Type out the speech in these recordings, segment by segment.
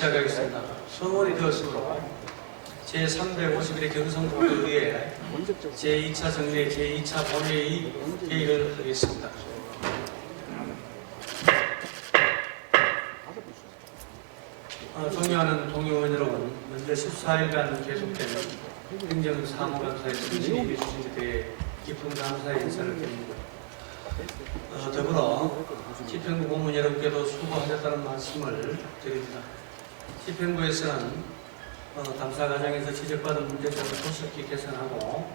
시작하겠습니다. 소원이 되었으므로 제351회 경성국도의회 제2차 정례 제2차 본회의 회의를 하겠습니다. 존경하는 동의원 여러분, 먼저 14일간 계속된 행정사무감사의 성실히 해주신 데 대해 깊은 감사의 인사를 드립니다. 더불어 집행부 공무원 여러분께도 수고하셨다는 말씀을 드립니다. 집행부에서는 감사 과정에서 지적받은 문제점을 조속히 개선하고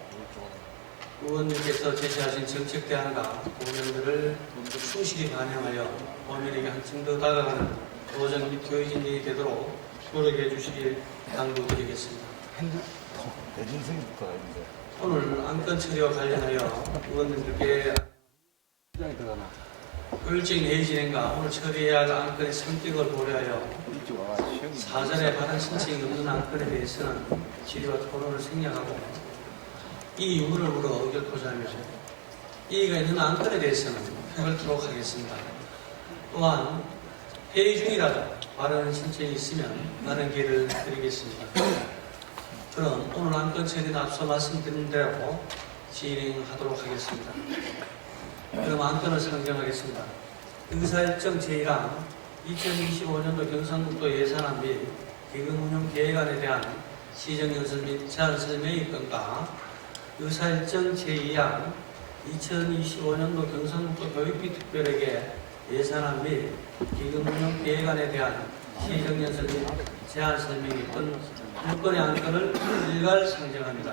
의원님께서 제시하신 정책 대안과 고민들을 충실히 반영하여 범인에게 한층 더 다가가는 도정 및 교육진이 되도록 노력해 주시길 당부드리겠습니다. 오늘 안건 처리와 관련하여 의원님들께 효율적인 회의 진행과 오늘 처리해야 할 안건의 성격을 고려하여 사전에 받은 신청이 없는 안건에 대해서는 질의와 토론을 생략하고 이 유무를 물어 의결토자 하며 이의가 있는 안건에 대해서는 해결토록 하겠습니다. 또한 회의 중이라도 발언 신청이 있으면 많은 기회를 드리겠습니다. 그럼 오늘 안건 처리는 앞서 말씀드린 대로 진행하도록 하겠습니다. 그럼 안건을 상정하겠습니다. 의사일정 제1항 2025년도 경상북도 예산안 및 기금운용 계획안에 대한 시정연설 및 제안 설명의 건과 의사일정 제2항 2025년도 경상북도 교육비 특별회계 예산안 및 기금운용 계획안에 대한 시정연설 및 제안 설명의 건 6건의 안건을 일괄 상정합니다.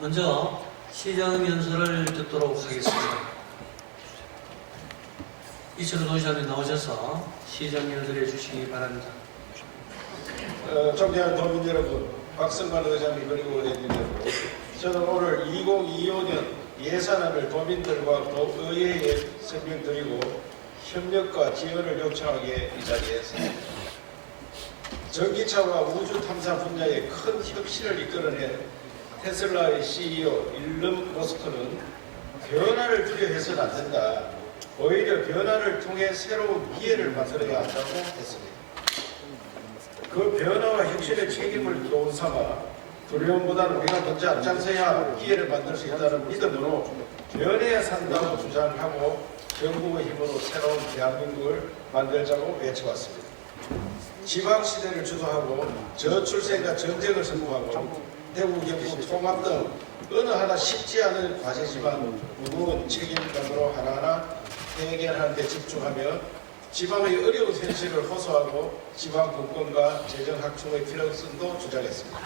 먼저 시정연설을 듣도록 하겠습니다. 이철우 도시장님 나오셔서 시정연설해 주시기 바랍니다. 존경하는 도민 여러분, 박성만 의장님 그리고 의원님 여러분, 저는 오늘 2025년 예산안을 도민들과 또 의회에 설명드리고 협력과 지원을 요청하기에 이 자리에 섭니다. 전기차와 우주 탐사 분야에 큰 혁신을 이끌어낸 테슬라의 CEO 일론 머스크는 변화를 두려워해서는 안 된다. 오히려 변화를 통해 새로운 기회를 만들어야 한다고 했습니다. 그 변화와 혁신의 책임을 교훈 삼아 두려움보다는 우리가 먼저 앞장서야 기회를 만들 수 있다는 믿음으로 변해야 산다고 주장하고 정부의 힘으로 새로운 대한민국을 만들자고 외쳐왔습니다. 지방시대를 주도하고 저출생과 전쟁을 선포하고 대구, 경북, 통합 등 어느 하나 쉽지 않은 과제지만 무거운 책임감으로 하나하나 해결하는 데 집중하며 지방의 어려운 현실을 호소하고 지방 분권과 재정 확충의 필요성도 주장했습니다.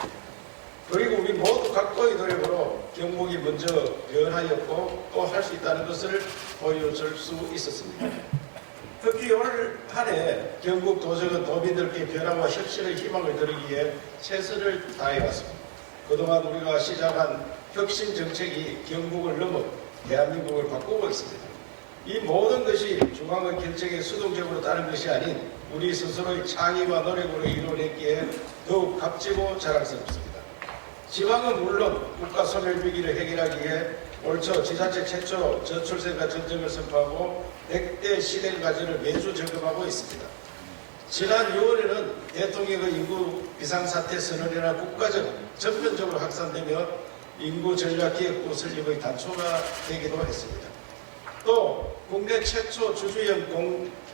그리고 우리 모두 각고의 노력으로 경북이 먼저 변화였고 또 할 수 있다는 것을 보여줄 수 있었습니다. 특히 올 한 해 경북 도정은 도민들께 변화와 혁신의 희망을 드리기에 최선을 다해왔습니다. 그동안 우리가 시작한 혁신 정책이 경북을 넘어 대한민국을 바꾸고 있습니다. 이 모든 것이 중앙의 결정에 수동적으로 따른 것이 아닌 우리 스스로의 창의와 노력으로 이루어냈기에 더욱 값지고 자랑스럽습니다. 지방은 물론 국가 소멸위기를 해결하기에 올 초 지자체 최초 저출생과 전쟁을 선포하고 100대 시대가지를 매주 점검하고 있습니다. 지난 6월에는 대통령의 인구 비상사태 선언이나 국가적 전면적으로 확산되며 인구 전략기획부 설립의 단초가 되기도 했습니다. 또 국내 최초 주주형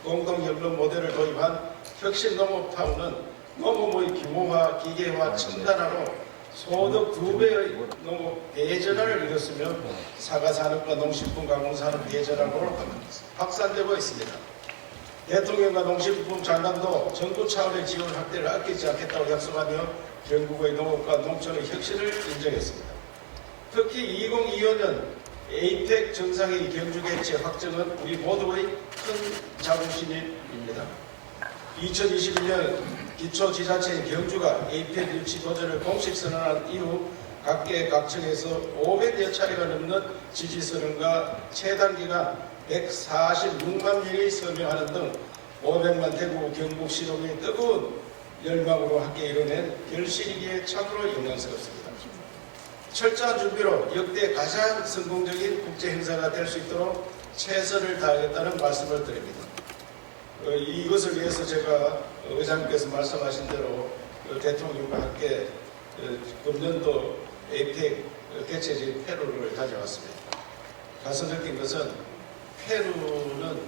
공동연금 모델을 도입한 혁신 농업타운은 농업의 규모화, 기계화, 첨단화로 소득 2배의 농업 대전환을 이뤘으며 사과산업과 농식품 가공산업 대전환으로 확산되고 있습니다. 대통령과 농식품 장관도 정부 차원의 지원 확대를 아끼지 않겠다고 약속하며 경북의 농업과 농촌의 혁신을 인정했습니다. 특히 2025년 에이펙 정상회의 경주 개최 확정은 우리 모두의 큰 자부심입니다. 2021년 기초지자체인 경주가 에이펙 유치 도전을 공식 선언한 이후 각계 각청에서 500여 차례가 넘는 지지선언과 최단기간 146만 명이 서명하는 등 500만 대구 경북 시도민의 뜨거운 열망으로 함께 이뤄낸 결실이기에 참으로 영광스럽습니다. 철저한 준비로 역대 가장 성공적인 국제 행사가 될 수 있도록 최선을 다하겠다는 말씀을 드립니다. 이것을 위해서 제가 의장님께서 말씀하신 대로 대통령과 함께 금년도 에이펙 개최지 페루를 다녀왔습니다. 가서 느낀 것은 페루는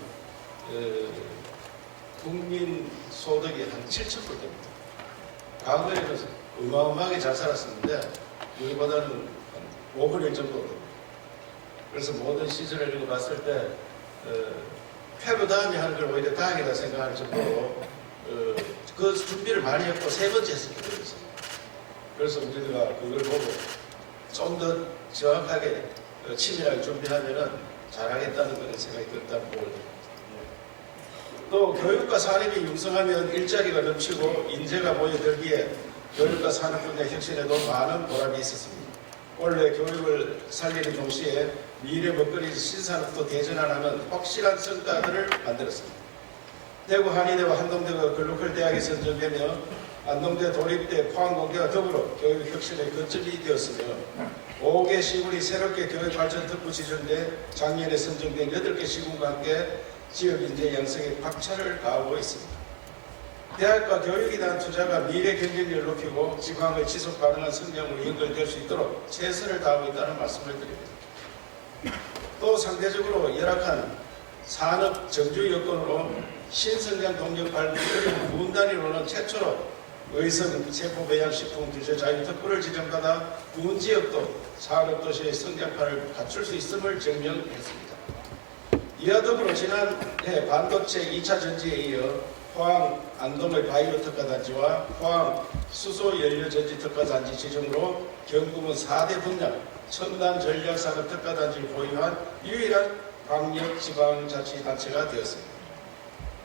국민 소득이 한 7천 불 됩니다. 과거에는 어마어마하게 잘 살았었는데 우리보다는 한 5분의 1 정도 됩니다. 그래서 모든 시절을 읽어봤을 때 페루 다음에 하는 걸 오히려 다행이다 생각할 정도로 그 준비를 많이 했고 세 번째 했습니다. 그래서 우리가 그걸 보고 좀 더 정확하게 치밀하게 준비하면은 잘하겠다는 그런 생각이 들었다는 보고 또 교육과 산업이 융성하면 일자리가 넘치고 인재가 모여들기에 교육과 산업 분야 혁신에도 많은 보람이 있었습니다. 원래 교육을 살리는 동시에 미래 먹거리 신산업도 대전환하는 확실한 성과들을 만들었습니다. 대구 한의대와 한동대가 글로컬 대학에 선정되며 안동대 도립대 포항공대와 더불어 교육 혁신의 거점이 되었으며 5개 시군이 새롭게 교육발전 특구 지정돼 작년에 선정된 8개 시군과 함께 지역인재 양성에 박차를 가하고 있습니다. 대학과 교육에 대한 투자가 미래 경쟁력을 높이고 지방의 지속 가능한 성장으로 연결될 수 있도록 최선을 다하고 있다는 말씀을 드립니다. 또 상대적으로 열악한 산업 정주 여건으로 신성장 동력 발굴 어려운 군 단위로는 최초로 의성 세포배양식품 규제 자유특구를 지정받아 군 지역도 산업도시의 성장판을 갖출 수 있음을 증명했습니다. 이와 더불어 지난해 반도체 2차 전지에 이어 포항 안동의 바이오 특화단지와 포항 수소연료전지 특화단지 지정으로 경북은 4대 분야 첨단 전략산업 특화단지를 보유한 유일한 광역지방자치단체가 되었습니다.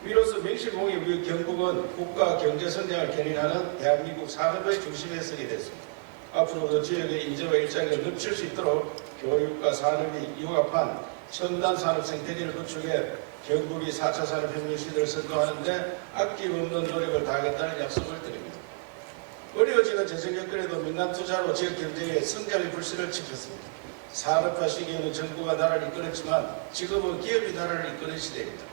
이로써 명실공히 우리 경북은 국가 경제성장을 견인하는 대한민국 산업의 중심에 서게 됐습니다. 앞으로도 지역의 인재와 일자리가 넘칠 수 있도록 교육과 산업이 융합한 첨단 산업 생태계를 구축해 경북이 4차 산업혁명 시대를 선도하는데 아낌없는 노력을 다하겠다는 약속을 드립니다. 어려워지는 재정 여건에도 민간 투자로 지역 경제의 성장의 불씨를 지폈습니다. 산업화 시기에는 정부가 나라를 이끌었지만 지금은 기업이 나라를 이끄는 시대입니다.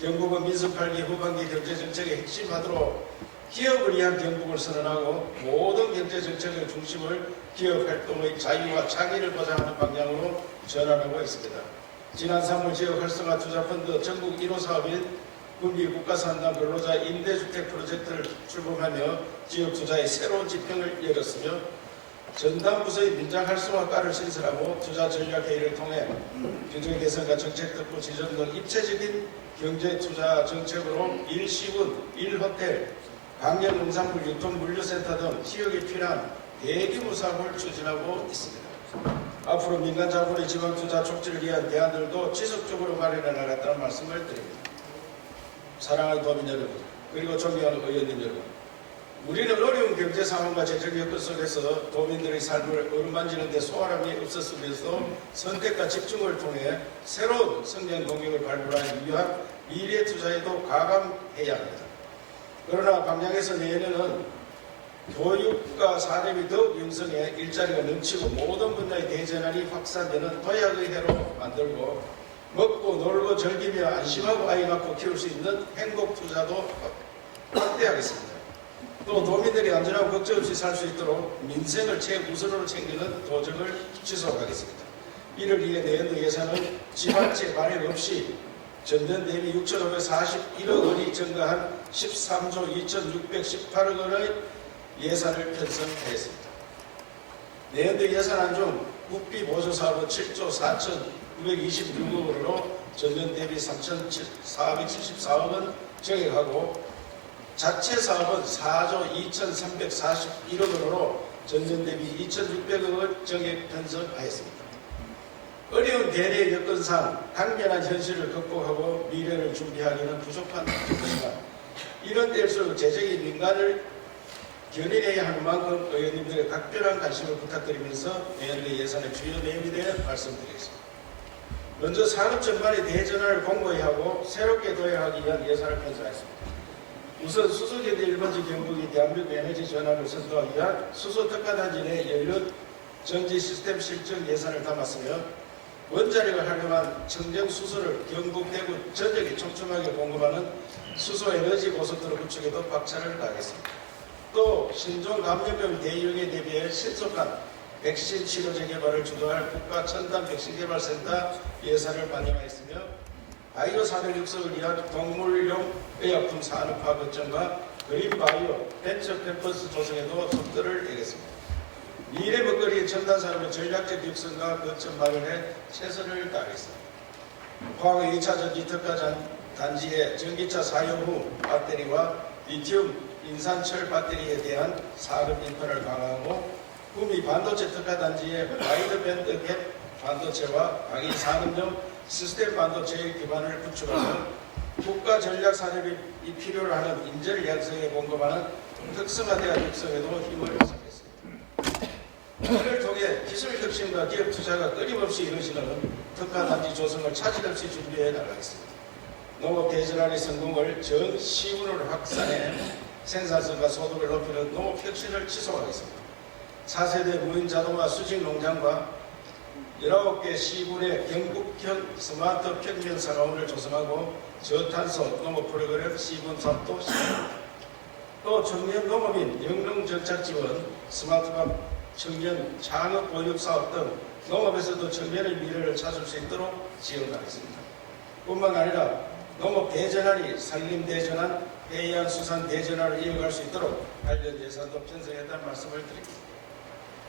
경북은 민선 8기 후반기 경제정책의 핵심하도록 기업을 위한 경북을 선언하고 모든 경제정책의 중심을 기업활동의 자유와 창의를 보장하는 방향으로 전환하고 있습니다. 지난 3월 지역 활성화 투자펀드 전국 1호 사업인 군비 국가산당 근로자 임대주택 프로젝트를 출범하며 지역 투자의 새로운 지평을 열었으며 전담부서의 민장 활성화과를 신설하고 투자 전략회의를 통해 경제 개선과 정책 특구 지정 등 입체적인 경제 투자 정책으로 1시군, 1호텔, 강력농산물 유통물류센터 등 지역에 필요한 대규모 사업을 추진하고 있습니다. 앞으로 민간 자본의 지방 투자 촉진을 위한 대안들도 지속적으로 마련해 나가겠다는 말씀을 드립니다. 사랑하는 도민 여러분, 그리고 존경하는 의원님 여러분, 우리는 어려운 경제 상황과 재정 여건 속에서 도민들의 삶을 어루만지는 데 소홀함이 없었으면서도 선택과 집중을 통해 새로운 성장 동력을 발굴하기 위한 미래 투자에도 가감해야 합니다. 그러나 방향에서 내년에는 교육과 산업이 더욱 융성해 일자리가 넘치고 모든 분야의 대전환이 확산되는 도약의 해로 만들고 먹고 놀고 즐기며 안심하고 아이 낳고 키울 수 있는 행복 투자도 확대하겠습니다. 또 도민들이 안전하고 걱정 없이 살 수 있도록 민생을 최우선으로 챙기는 도정을 지속하겠습니다. 이를 위해 내년도 예산은 지방채 발행 없이 전년 대비 6,541억 원이 증가한 13조 2,618억 원의 예산을 편성하였습니다. 내년도 예산안 중 국비 보조 사업은 7조 4,926억 원으로 전년 대비 3,474억 원 증액하고 자체 사업은 4조 2,341억 원으로 전년 대비 2,600억 원 증액 편성하였습니다. 어려운 대내 여건상 당면한 현실을 극복하고 미래를 준비하기는 부족한 것이지만 이런 때일수록 재정이 민간을 견인해야 하는 만큼 의원님들의 각별한 관심을 부탁드리면서 내년도 예산의 주요 내용에 대해 말씀드리겠습니다. 먼저 산업 전반의 대전환을 공고히 하고 새롭게 도약하기 위한 예산을 편성했습니다. 우선 수소기대 1번지 경북이 대한민국 에너지 전환을 선도하기 위한 수소 특화단지 내 연료 전지 시스템 실증 예산을 담았으며 원자력을 활용한 청정 수소를 경북, 대구 전역에 촘촘하게 공급하는 수소에너지 고속도로 구축에도 박차를 가하겠습니다. 또 신종 감염병 대유행에 대비해 신속한 백신 치료 재개발을 주도할 국가 첨단 백신 개발센터 예산을 반영하였으며 바이오 산업 육성을 위한 동물용 의약품 산업화 거점과 그린 바이오 벤처 캠퍼스 조성에도 속도를 내겠습니다. 미래 먹거리의 첨단 산업의 전략적 육성과 거점 마련에 최선을 다하겠습니다. 포항 2차 전지 특화 단지의 전기차 사용 후 배터리와 리튬 인산철 배터리에 대한 산업 인프라를 강화하고 구미 반도체 특화 단지의 와이드밴드 갭 반도체와 강의 산업용 시스템 반도체의 기반을 구축하며 국가 전략 산업이 필요로 하는 인재를 양성에 공급하는 특성화대학 육성에도 힘을 쏟겠습니다. 이를 통해 기술 혁신과 기업 투자가 끊임없이 이루어지는 특화 단지 조성을 차질 없이 준비해 나가겠습니다. 농업 대전환의 성공을 전 시군으로 확산해 생산성과 소득을 높이는 농업 혁신을 지속하겠습니다. 4세대 무인 자동화 수직 농장과 19개 시군의 경북형 스마트 평면 상하원을 조성하고 저탄소 농업 프로그램 시군 사업도 시작합니다. 또 청년 농업인 영농정착 지원, 스마트팜 청년 창업 보육 사업 등 농업에서도 청년의 미래를 찾을 수 있도록 지원하겠습니다. 뿐만 아니라 농업 대전환이 산림 대전환, 해양 수산 대전환을 이어갈 수 있도록 관련 예산도 편성했다는 말씀을 드립니다.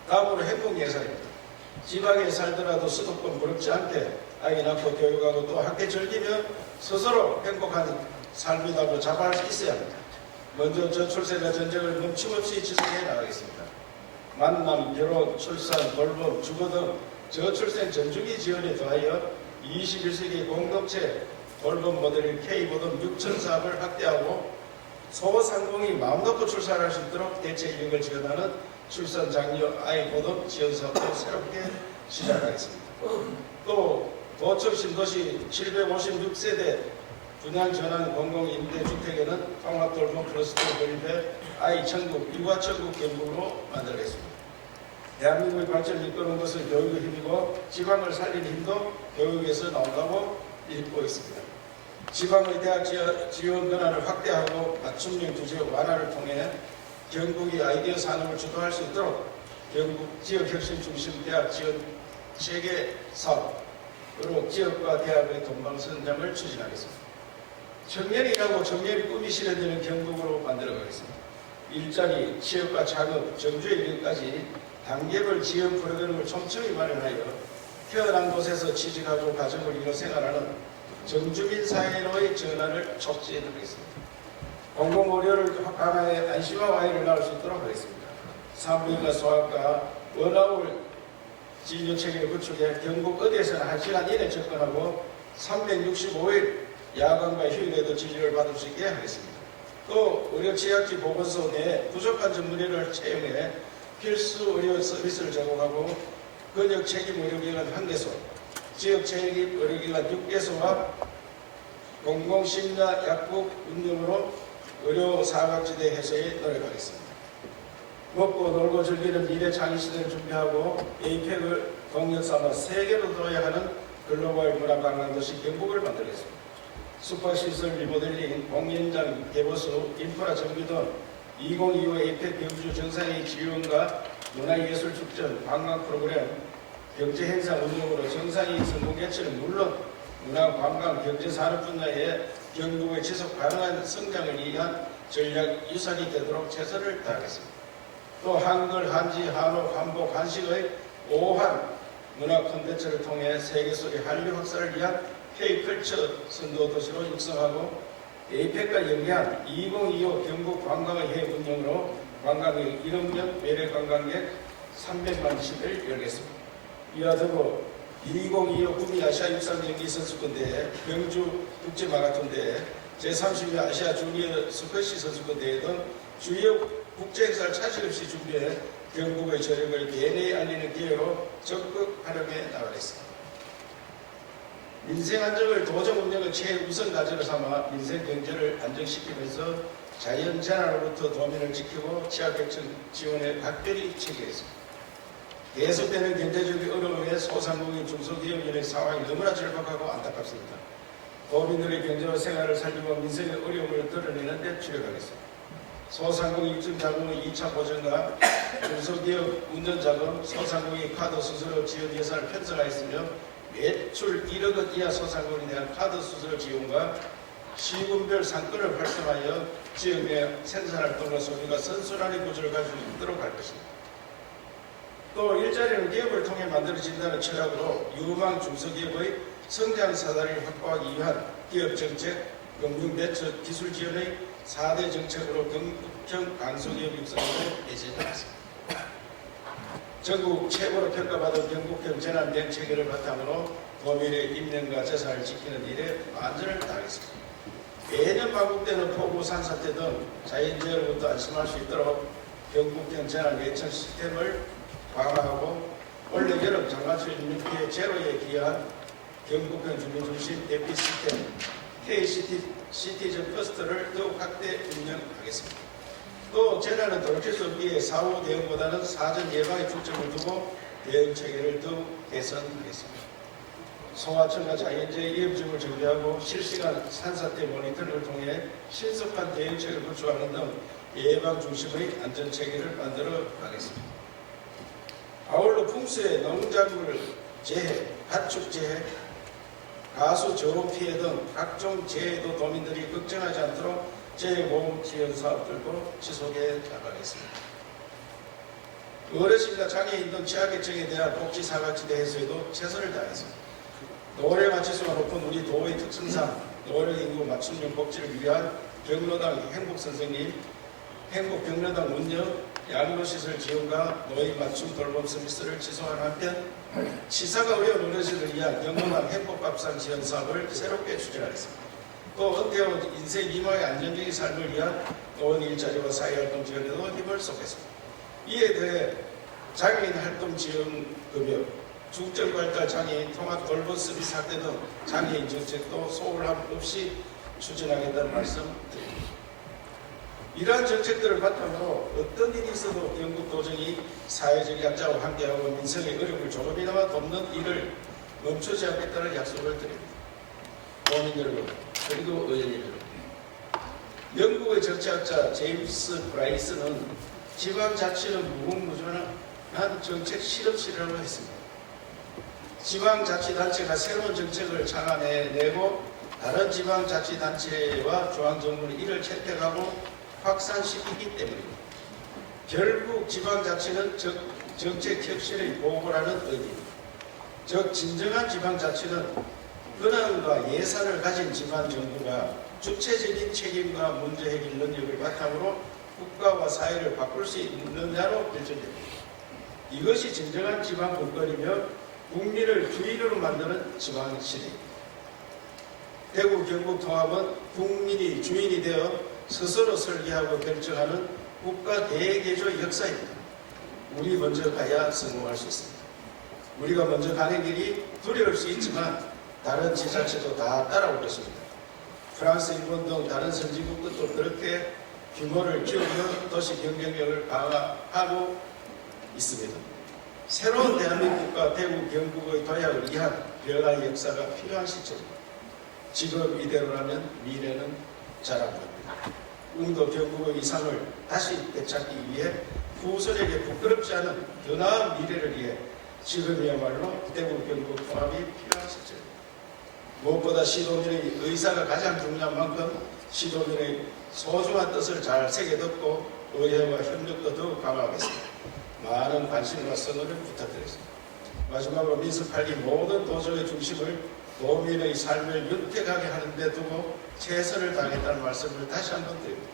다음으로 행복 예산입니다. 지방에 살더라도 수도권 부럽지 않게 아이 낳고 교육하고 또 함께 즐기며 스스로 행복한 삶이라고 자부할 수 있어야 합니다. 먼저 저출생과 전쟁을 멈춤없이 지속해 나가겠습니다. 만남, 결혼, 출산, 돌봄, 주거 등 저출생 전주기 지원에 더하여 21세기 공동체 돌봄 모델인 K보듬 6천 사업을 확대하고 소상공이 마음 놓고 출산할 수 있도록 대체 인력을 지원하는 출산 장려 아이 보듬 지원 사업도 새롭게 시작하겠습니다. 또 도청 신도시 756세대 분양 전환 공공임대주택에는 통합돌봄 클러스터를 도입해 아이 천국, 육아 천국 경북으로 만들겠습니다. 대한민국의 발전을 이끄는 것은 교육의 힘이고 지방을 살리는 힘도 교육에서 나온다고 믿고 있습니다. 지방의 대학 지원 권한을 확대하고 맞춤형 규제 완화를 통해 경북이 아이디어 산업을 주도할 수 있도록 경북 지역혁신 중심 대학 지원 체계 사업으로 지역과 대학의 동방선장을 추진하겠습니다. 청년이라고 청년의 꿈이 실현되는 경북으로 만들어가겠습니다. 일자리, 취업과 창업, 정주의 일까지 단계별 지원 프로그램을 촘촘히 마련하여 태어난 곳에서 취직하고 가정을 이뤄 생활하는 정주민 사회로의 전환을 촉진하겠습니다. 공공의료를 강화해 안심하고 아이를 낳을 수 있도록 하겠습니다. 산부인과 소아과 원아울 진료체계를 구축해 경북 어디에서나 1시간 이내 접근하고 365일 야간과 휴일에도 진료를 받을 수 있게 하겠습니다. 또 의료취약지 보건소 내 부족한 전문의를 채용해 필수 의료 서비스를 제공하고 근역 책임 의료기관 1개소, 지역 책임 의료기관 6개소와 공공심야 약국 운영으로 의료 사각지대 해소에 노력하겠습니다. 먹고 놀고 즐기는 미래 창의 시대를 준비하고 에이펙을 동력 삼아 세계로 도약하는 글로벌 문화관광도시 경북을 만들겠습니다. 슈퍼시설 리모델링, 공연장 개보수, 인프라 정비 등 2025 에이펙 경주 정상회의 지원과 문화예술 축전, 관광 프로그램, 경제행사 운영으로 정상회의 성공 개최는 물론 문화관광 경제산업 분야에 경북의 지속 가능한 성장을 위한 전략 유산이 되도록 최선을 다하겠습니다. 또 한글, 한지, 한옥, 한복, 한식의 오한 문화 콘텐츠를 통해 세계 속의 한류 확산을 위한 K컬처 선도 도시로 육성하고 에이펙과 연계한 2025 경북 관광의 해 운영으로 관광의 1억년 매력 관광객 300만 시를 열겠습니다. 이와 더불어 2025 구미 아시아 육상경기 선수권대회, 경주 국제마라톤대회, 제32회 아시아 주니어 스쿼시 선수권대회 등 주요 국제행사를 차질 없이 준비해 경북의 저력을 대내에 알리는 기회로 적극 활용해 나가겠습니다. 민생 안정을 도정 운영의 최우선 과제로 삼아 민생 경제를 안정시키면서 자연 재난으로부터 도민을 지키고 취약계층 지원에 각별히 체계했습니다. 계속되는 경제적인 어려움에 소상공인 중소기업인의 상황이 너무나 절박하고 안타깝습니다. 도민들의 경제와 생활을 살리고 민생의 어려움을 드러내는 데 주력하겠습니다. 소상공인 입증자금의 2차 보전과 중소기업 운전자금, 소상공인 카드 수수료 지원 예산을 편성하였으며 매출 1억 원 이하 소상공인에 대한 카드 수수료 지원과 시군별 상권을 활성화하여 지역 내 생산활동과 소비가 선순환의 구조를 가지고 있도록 할 것입니다. 또 일자리는 기업을 통해 만들어진다는 철학으로 유망 중소기업의 성장 사다리를 확보하기 위한 기업정책, 금융대처, 기술지원의 4대 정책으로 경북형 강소기업 육성으로 예정되었습니다. 전국 최고로 평가받은 경북형 재난대응체계를 바탕으로 도민의 인명과 재산을 지키는 일에 만전을 다하겠습니다. 매년 반복되는 폭우, 산사태 등 자연재해로부터 안심할 수 있도록 경북형 재난 예측 시스템을 강화하고 올해 여름 장마철 인명 피해 제로에 기여한 경북형 주민중심 대피 시스템 KC티즌 퍼스트를 더욱 확대 운영하겠습니다. 또 재난은 돌이킬 수 없기에 사후 대응보다는 사전 예방에 중점을 두고 대응 체계를 더욱 개선하겠습니다. 소하청과 자연재해 위험증을 정비하고 실시간 산사태 모니터링을 통해 신속한 대응책을 구축하는 등 예방 중심의 안전체계를 만들어 가겠습니다. 아울러 풍수의 농작물 재해, 가축재해, 가수 저로 피해 등 각종 재해도 도민들이 걱정하지 않도록 재해보험 지원 사업들도 지속해 나가겠습니다. 어르신과 장애인 등 취약계층에 대한 복지사각지대 해소에도 최선을 다하겠습니다. 노령 가치수가 높은 우리 도의 특성상 노령 인구 맞춤형 복지를 위한 경로당 행복선생님, 행복경로당 운영, 양로시설 지원과 노인 맞춤 돌봄 서비스를 지속하는 한편 시사가 어려운 어르신을 위한 경로당 행복밥상 지원 사업을 새롭게 추진하겠습니다. 또 은퇴 후 인생 이마의 안정적인 삶을 위한 노인 일자리와 사회활동 지원에도 힘을 쏟겠습니다. 이에 대해 장애인 활동 지원 급여, 중증발달 장애인 통합 돌봄 서비스 확대 등 장애인 정책도 소홀함 없이 추진하겠다는 말씀 드립니다. 이러한 정책들을 바탕으로 어떤 일이 있어도 경북도정이 사회적 약자와 함께하고 민생의 어려움을 조금이나마 돕는 일을 멈추지 않겠다는 약속을 드립니다. 도민 여러분, 그리고 의원 여러분, 영국의 정치학자 제임스 브라이스는 지방자치는 무궁무진한 정책 실험실이라고 했습니다. 지방자치단체가 새로운 정책을 창안해내고 다른 지방자치단체와 중앙정부는 이를 채택하고 확산시키기 때문입니다. 결국 지방자치는 정책 혁신의 보고라는 의미입니다. 즉 진정한 지방자치는 권한과 예산을 가진 지방정부가 주체적인 책임과 문제 해결 능력을 바탕으로 국가와 사회를 바꿀 수 있느냐로 결정됩니다. 이것이 진정한 지방분권이며 국민을 주인으로 만드는 지방시대입니다. 대구 경북 통합은 국민이 주인이 되어 스스로 설계하고 결정하는 국가 대개조 역사입니다. 우리 먼저 가야 성공할 수 있습니다. 우리가 먼저 가는 길이 두려울 수 있지만 다른 지자체도 다 따라올 것입니다. 프랑스, 일본 등 다른 선진국도 그렇게 규모를 키우며 도시 경쟁력을 강화하고 있습니다. 새로운 대한민국과 대구 경북의 도약을 위한 변화의 역사가 필요한 시점입니다. 지금 이대로라면 미래는 자랑합니다. 꿈도 경북의 이상을 다시 되찾기 위해 후손에게 부끄럽지 않은 더 나은 미래를 위해 지금이야말로 대구 경북 통합이 필요한 시점입니다. 무엇보다 시도민의 의사가 가장 중요한 만큼 시도민의 소중한 뜻을 잘 새겨듣고 의회와 협력도 더욱 강화하겠습니다. 많은 관심과 선언을 부탁드리겠습니다. 마지막으로 민습8기 모든 도정의 중심을 도민의 삶을 윤택하게 하는 데 두고 최선을 다하겠다는 말씀을 다시 한번 드립니다.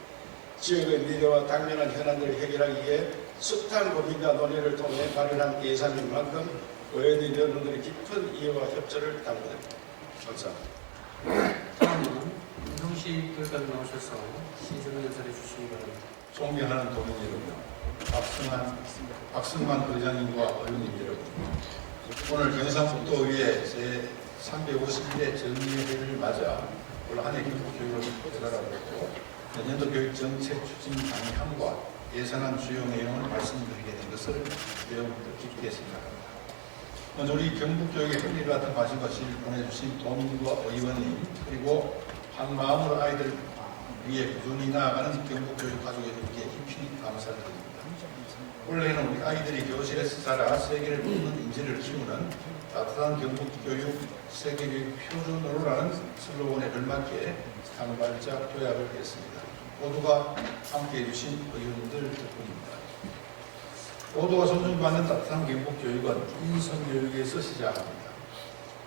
지역의 미래와 당면한 현안들을 해결하기 위해 숱한 고민과 논의를 통해 마련한 예산인 만큼 의원님 여러분들의 깊은 이해와 협조를 당부드립니다. 감사합니다. 다음은 윤성식 교육감이 나오셔서 시정을 연설해 주시기 바랍니다. 존경하는 도민 여러분, 박승만 의장님과 의원님 여러분, 오늘 경상북도의회 제351회 정례회를 맞아 올 한해 경북교육을 들어가고 있고 내년도 교육정책 추진 방향과 예산안 주요 내용을 말씀드리게 된 것을 여러분들 기쁘게 생각합니다. 먼저 우리 경북교육에 흥미를 갖다 가진 것을 보내주신 도민과 의원님, 그리고 한 마음으로 아이들 위해 꾸준히 나아가는 경북교육 가족에게 깊이 감사드립니다. 올해는 우리 아이들이 교실에서 자라 세계를 보는 인재를 키우는 따뜻한 경북교육 세계교육 표준으로라는 슬로건에 걸맞게 한 발짝 도약을 했습니다. 모두가 함께해 주신 의원들 덕분입니다. 모두가 존중받는 따뜻한 경북교육은 인성교육에서 시작합니다.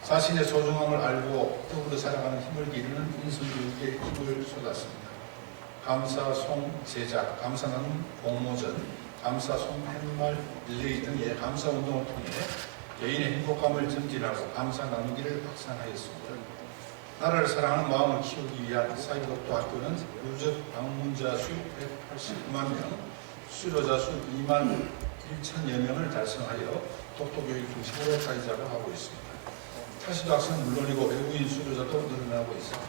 자신의 소중함을 알고 더불어 살아가는 힘을 기르는 인성교육에 힘을 쏟았습니다. 감사 송 제작, 감사 나눔 공모전, 감사 송 팻말 릴레이 등의 감사 운동을 통해 개인의 행복감을 증진하고 감사 나누기를 확산하였습니다. 나라를 사랑하는 마음을 키우기 위한 사회복도 학교는 누적 방문자 수 189만 명, 수료자 수 2만 1천여 명을 달성하여 독도교육 중심으로 자리잡아 하고 있습니다. 타시도 학생은 물론이고 외국인 수료자도 늘어나고 있습니다.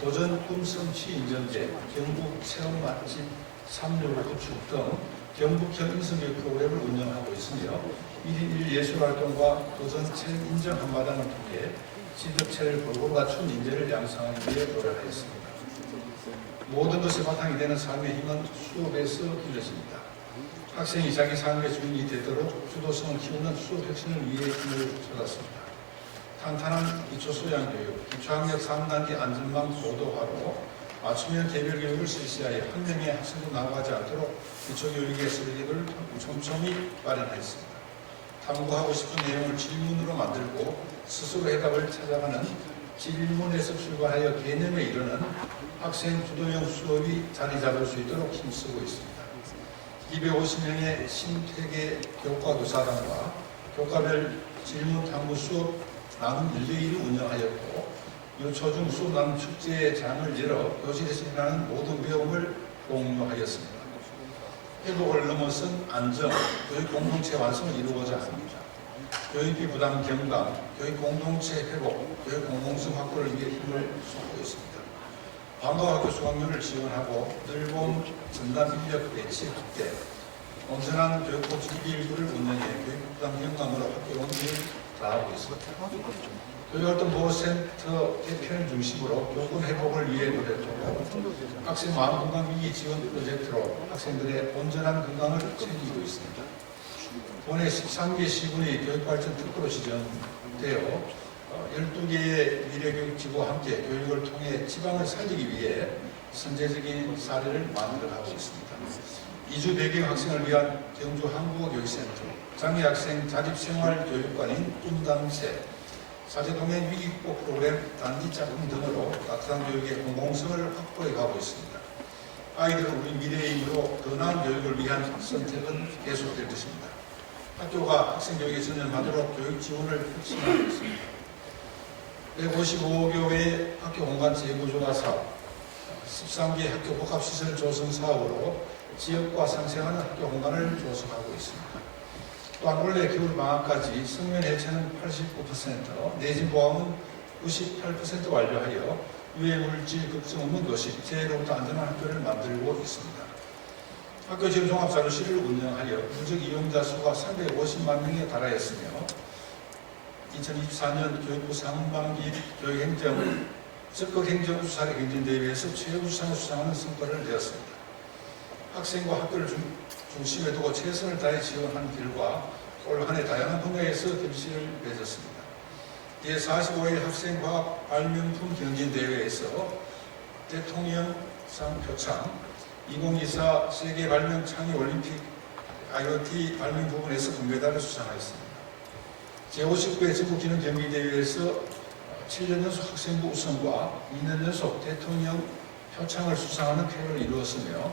도전 꿈 성취 인정제, 경북 체험 맛집 365 구축 등 경북형 인성교육 프로그램을 운영하고 있으며 1인 1예술활동과 도전 체험 인정 한마당을 통해 지적체를 골고루 갖춘 인재를 양성하기 위해 노력하였습니다. 모든 것의 바탕이 되는 삶의 힘은 수업에서 길러집니다. 학생이 자기 삶의 주인이 되도록 주도성을 키우는 수업 혁신을 위해 힘을 쏟았습니다. 탄탄한 기초소양교육, 기초학력 3단계 안전망 고도화로 맞춤형 개별교육을 실시하여 한 명의 학생도 나가지 않도록 기초교육의 설계를 촘촘히 마련하였습니다. 탐구하고 싶은 내용을 질문으로 만들고 스스로 해답을 찾아가는 질문에서 출발하여 개념에 이르는 학생 주도형 수업이 자리 잡을 수 있도록 힘쓰고 있습니다. 250명의 신퇴계 교과교사단과 교과별 질문 탐구 수업 나눔 릴레이를 운영하였고 유초중 수업 나눔 축제장을 열어 교실에서 일어나는 모든 배움을 공유하였습니다. 회복을 넘어선 안정, 교육 공동체 완성을 이루고자 합니다. 교육비 부담 경감, 교육 공동체 회복, 교육 공공성 확보를 위해 힘을 쏟고 있습니다. 방과학교 수강료를 지원하고 늘봄 전담 인력 배치 확대, 온전한 교육복 준비일부를 운영해 교육 부담 경감으로 학교 원리를 다하고 있습니다. 교육활동 보호센터 개편을 중심으로 교권 회복을 위해 노력하고 학생 마음건강위기 지원 프로젝트로 학생들의 온전한 건강을 챙기고 있습니다. 올해 13개 시군의 교육발전 특구로 지정되어 12개의 미래교육지구와 함께 교육을 통해 지방을 살리기 위해 선제적인 사례를 만들어가고 있습니다. 이주 배경 학생을 위한 경주 한국어교육센터, 장애학생 자립생활교육관인 꿈당새, 사제동행 위기극복 프로그램 단기짝꿍 등으로 따뜻한 교육의 공공성을 확보해 가고 있습니다. 아이들은 우리 미래의 힘으로 더 나은 교육을 위한 선택은 계속될 것입니다. 학교가 학생교육에 전념하도록 교육 지원을 혁신하고 있습니다. 155교의 학교 공간 재구조화 사업, 13개 학교 복합시설 조성 사업으로 지역과 상생하는 학교 공간을 조성하고 있습니다. 또한 올해 겨울 방학까지 성면 해체는 89%, 내진 보강은 98% 완료하여 유해 물질 급증 없는 도시, 재해로부터 안전한 학교를 만들고 있습니다. 학교 지원 종합자료실을 운영하여 누적 이용자 수가 350만 명에 달하였으며 2024년 교육부 상반기 교육행정 적극행정 우수사례 경진대회에서 최우수상을 수상하는 성과를 내었습니다. 학생과 학교를 중심에 두고 최선을 다해 지원한 결과 올 한 해 다양한 분야에서 결실을 맺었습니다. 제45회 학생과학 발명품 경진대회에서 대통령상 표창, 2024 세계 발명 창의 올림픽 IoT 발명 부분에서 금메달을 수상하였습니다. 제59회 전국기능 경기대회에서 7년 연속 학생부 우승과 2년 연속 대통령 표창을 수상하는 쾌거를 이루었으며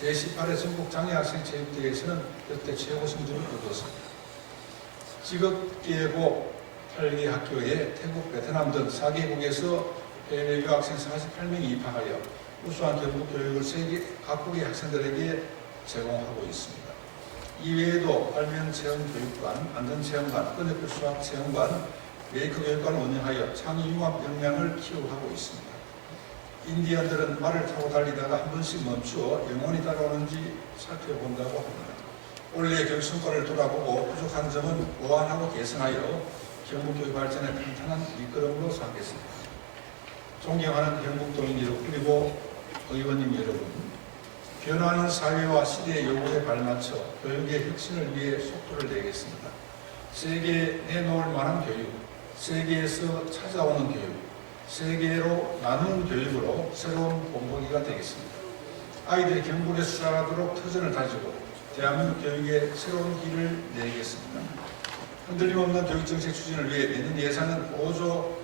제18회 전국 장애학생 체육대회에서는 역대 최고 성적을 거두었습니다. 직업계고 8개 학교에 태국, 베트남 등 4개국에서 해외 유학생 48명이 입학하여 우수한 경북교육을 세계 각국의 학생들에게 제공하고 있습니다. 이외에도 발명체험교육관, 안전체험관, 끈역별 수학체험관, 메이커교육관을 운영하여 창의융합 역량을 키워가고 있습니다. 인디언들은 말을 타고 달리다가 한 번씩 멈추어 영혼이 따라오는지 살펴본다고 합니다. 올해 교육 성과를 돌아보고 부족한 점은 보완하고 개선하여 경북교육 발전의 탄탄한 밑거름으로 삼겠습니다. 존경하는 경북도민 여러분 그리고 의원님 여러분, 변화하는 사회와 시대의 요구에 발맞춰 교육의 혁신을 위해 속도를 내겠습니다. 세계에 내놓을 만한 교육, 세계에서 찾아오는 교육, 세계로 나누는 교육으로 새로운 본보기가 되겠습니다. 아이들이 경북에서 자라도록 터전을 다지고 대한민국 교육의 새로운 길을 내겠습니다. 흔들림 없는 교육정책 추진을 위해 내년 예산은 5조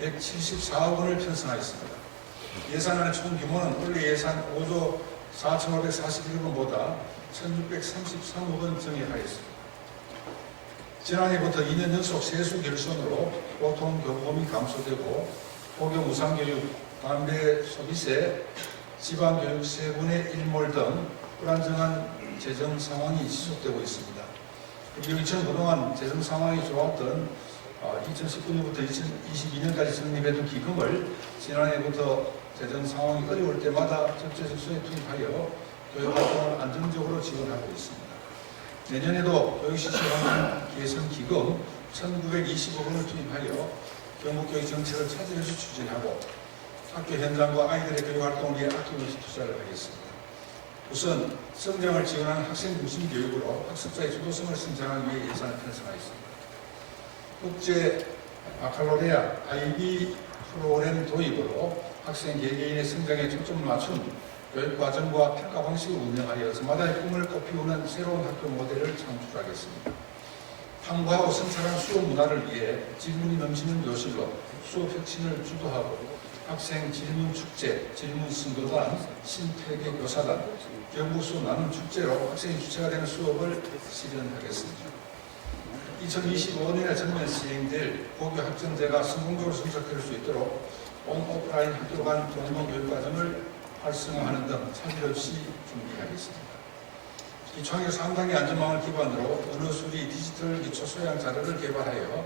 6,174억 원을 편성하였습니다. 예산안의 총 규모는 원래 예산 5조 4,541억원보다 1,633억 원 증액하였습니다. 지난해부터 2년 연속 세수 결손으로 보통교부금이 감소되고 포교 무상교육, 담배 소비세, 지방교육 세분의 일몰 등 불안정한 재정 상황이 지속되고 있습니다. 그리고 2000 그동안 재정 상황이 좋았던 2019년부터 2022년까지成立해둔 기금을 지난해부터 재정 상황이 어려울 때마다 적재적소에 투입하여 교육활동을 안정적으로 지원하고 있습니다. 내년에도 교육시설 환경 개선 기금 1920억 원을 투입하여 경북교육 정책을 차질없이 추진하고 학교 현장과 아이들의 교육활동을 위해 아낌없이 투자를 하겠습니다. 우선 성장을 지원하는 학생 중심 교육으로 학습자의 주도성을 성장하기 위해 예산을 편성하였습니다. 국제 바칼로레아 IB 프로그램 도입으로 학생 개개인의 성장에 초점을 맞춘 교육과정과 평가 방식을 운영하여 저마다의 꿈을 꽃피우는 새로운 학교 모델을 창출하겠습니다. 풍부하고 성찰한 수업 문화를 위해 질문이 넘치는 교실로 수업 혁신을 주도하고 학생 질문 축제, 질문 선도단, 신태계 교사단, 경북수 나눔 축제로 학생이 주체가 되는 수업을 실현하겠습니다. 2025년에 전면 시행될 고교 학점제가 성공적으로 성착될 수 있도록 온 오프라인 학교 간 동봉 교육과정을 활성화하는 등 차질 없이 준비하겠습니다. 이创교 3단계 안전망을 기반으로 언어수리 디지털 기초소양 자료를 개발하여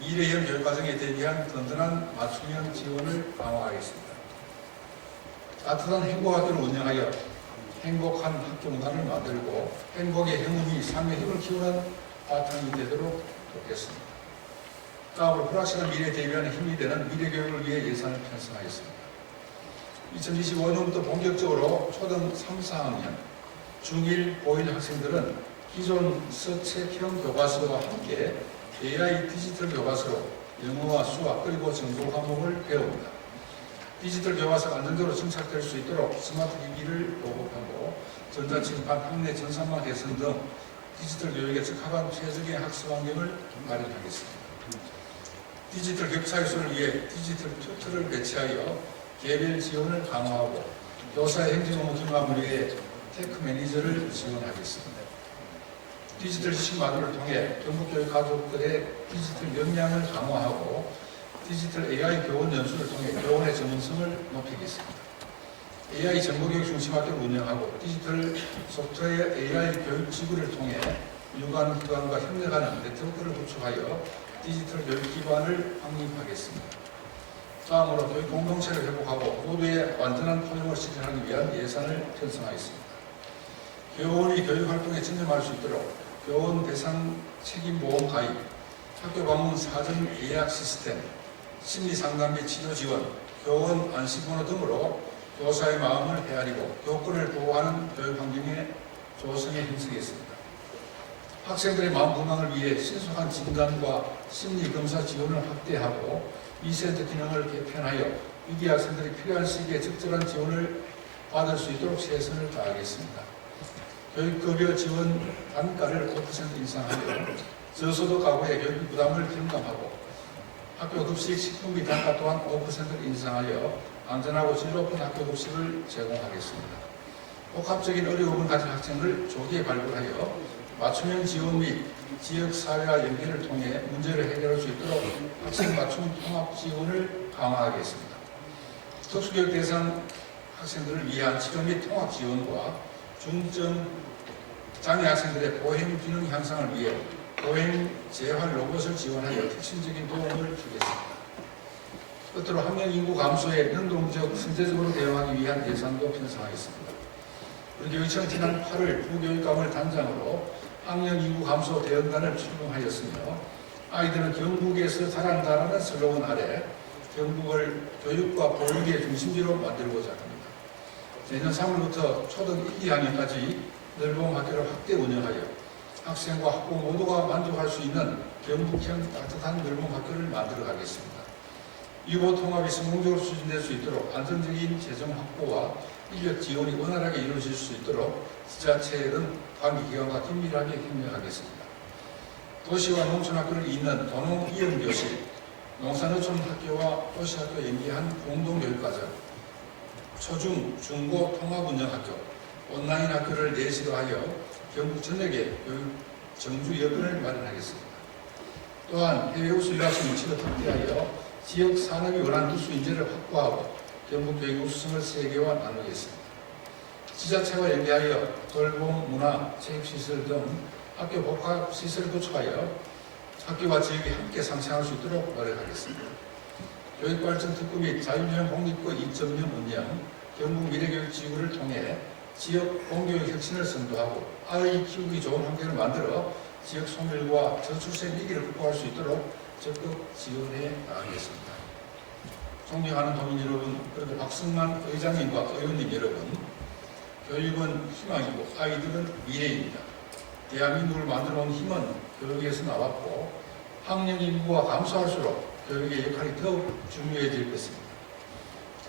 미래형 교육과정에 대비한 든든한 맞춤형 지원을 강화하겠습니다. 따뜻한 행복학교를 운영하여 행복한 학교 문화를 만들고 행복의 행운이 삶의 힘을 키우는 바탕이 되도록 돕겠습니다. 다음으로 불확실한 미래에 대비하는 힘이 되는 미래교육을 위해 예산을 편성하겠습니다. 2025년부터 본격적으로 초등 3, 4학년, 중1, 고1 학생들은 기존 서책형 교과서와 함께 AI 디지털 교과서로 영어와 수학 그리고 정보 과목을 배웁니다. 디지털 교과서가 안정적으로 정착될 수 있도록 스마트 기기를 보급하고 전자침판, 학내 전산망 개선 등 디지털 교육에 적합한 최적의 학습 환경을 마련하겠습니다. 디지털 교육사회수를 위해 디지털 튜터를 배치하여 개별 지원을 강화하고 교사의 행정 업무 경감을 위해 테크 매니저를 지원하겠습니다. 디지털 지식 마루를 통해 경북교육 가족들의 디지털 역량을 강화하고 디지털 AI 교원 연수를 통해 교원의 전문성을 높이겠습니다. AI 정보교육 중심 학교를 운영하고 디지털 소프트웨어 AI 교육 지구를 통해 유관 기관과 협력하는 네트워크를 구축하여 디지털 교육 기반을 확립하겠습니다. 다음으로 교육 공동체를 회복하고 모두의 완전한 포용을 실현하기 위한 예산을 편성하겠습니다. 교원이 교육활동에 전념할 수 있도록 교원 대상 책임보험 가입, 학교 방문 사전 예약 시스템, 심리상담 및 치료 지원, 교원 안심번호 등으로 교사의 마음을 헤아리고 교권을 보호하는 교육환경의 조성에 힘쓰겠습니다. 학생들의 마음 건강을 위해 신속한 진단과 심리검사 지원을 확대하고 이센터 기능을 개편하여 위기 학생들이 필요한 시기에 적절한 지원을 받을 수 있도록 최선을 다하겠습니다. 교육급여 지원 단가를 5% 인상하여 저소득 가구의 교육 부담을 경감하고 학교 급식 식품비 단가 또한 5%를 인상하여 안전하고 질 높은 학교 급식을 제공하겠습니다. 복합적인 어려움을 가진 학생을 조기에 발굴하여 맞춤형 지원 및 지역사회와 연계를 통해 문제를 해결할 수 있도록 학생 맞춤 통합 지원을 강화하겠습니다. 특수교육 대상 학생들을 위한 치료 및 통합 지원과 중증 장애 학생들의 보행 기능 향상을 위해 보행 재활 로봇을 지원하여 혁신적인 도움을 주겠습니다. 끝으로 학령 인구 감소에 능동적 선제적으로 대응하기 위한 예산도 편성하겠습니다. 우리 교육청은 지난 8월 부교육감을 단장으로 학령 인구 감소 대응단을 출범하였으며 아이들은 경북에서 자란다라는 슬로건 아래 경북을 교육과 보육의 중심지로 만들고자 합니다. 내년 3월부터 초등 1, 2학년까지 늘봄 학교를 확대 운영하여 학생과 학부 모두가 만족할 수 있는 경북형 따뜻한 늘봄 학교를 만들어 가겠습니다. 유보 통합이 성공적으로 추진될 수 있도록 안정적인 재정 확보와 인력 지원이 원활하게 이루어질 수 있도록 지자체 등 관계기관과 긴밀하게 협력하겠습니다. 도시와 농촌학교를 잇는 도농이연교실, 농산어촌학교와 도시학교 연계한 공동교육과정, 초중, 중고 통합운영학교, 온라인 학교를 내시로 하여 경북 전역에 교육 정주 여건을 마련하겠습니다. 또한 해외 우수 유학생 유치를 확대하여 지역 산업이 원하는 우수 인재를 확보하고 경북 교육 우수성을 세계화 나누겠습니다. 지자체와 연계하여 돌봄, 문화, 체육시설 등 학교 복합시설을 구축하여 학교와 지역이 함께 상생할 수 있도록 노력하겠습니다. 교육발전 특구 및 자율형 공립고 2.0 운영, 경북 미래교육지구를 통해 지역 공교육 혁신을 선도하고 아이 키우기 좋은 환경을 만들어 지역 소멸과 저출생 위기를 극복할 수 있도록 적극 지원해 나가겠습니다. 존경하는 도민 여러분, 그리고 박승만 의장님과 의원님 여러분, 교육은 희망이고 아이들은 미래입니다. 대한민국을 만들어 온 힘은 교육에서 나왔고 학령 인구가 감소할수록 교육의 역할이 더욱 중요해질 것입니다.